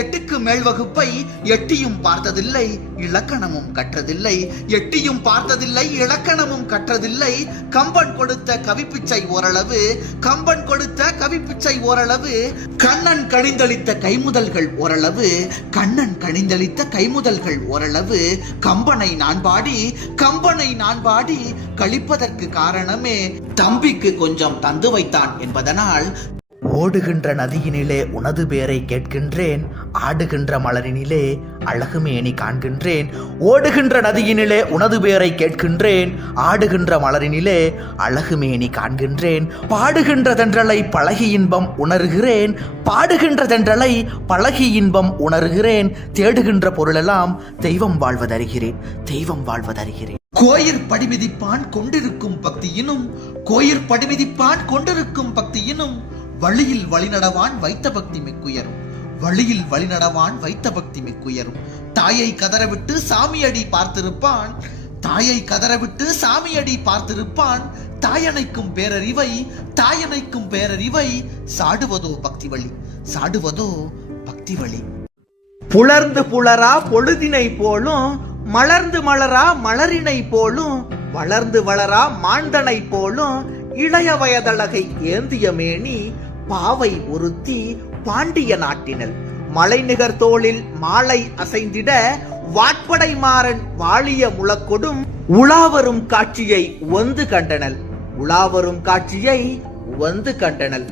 8க்கு மேல் வகுப்பை எட்டியும் பார்த்ததில்லை, இலக்கணமும் கற்றதில்லை. எட்டியும் பார்த்ததில்லை, இலக்கணமும் கற்றதில்லை. கம்பன் கொடுத்த கவிப்பிச்சை ஓரளவு, கம்பன் கொடுத்த கவிப்பிச்சை ஓரளவு. கண்ணன் கணிந்தளித்த கைமுதல்கள் ஓரளவு, கண்ணன் கணிந்தளித்த கைமுதல்கள் ஓரளவு. கம்பனை நான் பாடி, கம்பனை நான் பாடி கழிப்பதற்கு காரணமே தம்பிக்கு கொஞ்சம் தந்து வைத்தான் என்பதனால். ஓடுகின்ற நதியினிலே உனது பேரை கேட்கின்றேன், ஆடுகின்ற மலரினிலே அழகுமேனி காண்கின்றேன். ஓடுகின்ற நதியினிலே உனது பேரை கேட்கின்றேன், ஆடுகின்ற மலரினிலே அழகுமேனி காண்கின்றேன். பாடுகின்ற தென்றலை பழகி இன்பம் உணர்கிறேன், பாடுகின்ற தென்றலை பழகி இன்பம் உணர்கிறேன். தேடுகின்ற பொருளெல்லாம் தெய்வம் வாழ்வதறிகிறேன், தெய்வம் வாழ்வதறிகிறேன். கோயிற் படிமிதிப்பான் கொண்டிருக்கும் பக்தியினும், கோயிற் படிமிதிப்பான் கொண்டிருக்கும் பக்தியினும் வழியில் வழிநடவான் வைத்த பக்தி மிக்குயரும், வழியில் வழிநடவான் வைத்த பக்தி மிக்குயரும். தாயை கதறவிட்டு சாமியடி பார்த்திருப்பான், தாயை கதறவிட்டு சாமியடி பார்த்திருப்பான். தாயனைக்கும் பேரறிவை, தாயனைக்கும் பேரறிவை சாடுவதோ பக்தி வழி, சாடுவதோ பக்தி வழி. புலர்ந்து புலரா பொழுதினை போலும், மலர்ந்து மலரா மலரினை போலும், வளர்ந்து வளரா மாந்தனை போலும். இளைய வயதழகை ஏந்திய மேனி பாவை ஒருத்தி பாண்டிய நாட்டினல். மலை நிகர் தோளில் மாலை அசைந்திட வாட்படை மாறன் வாழிய முழக்கொடும். உலாவரும் காட்சியை ஒந்து கண்டனல், உலாவரும் காட்சியை வந்து கண்டனல்.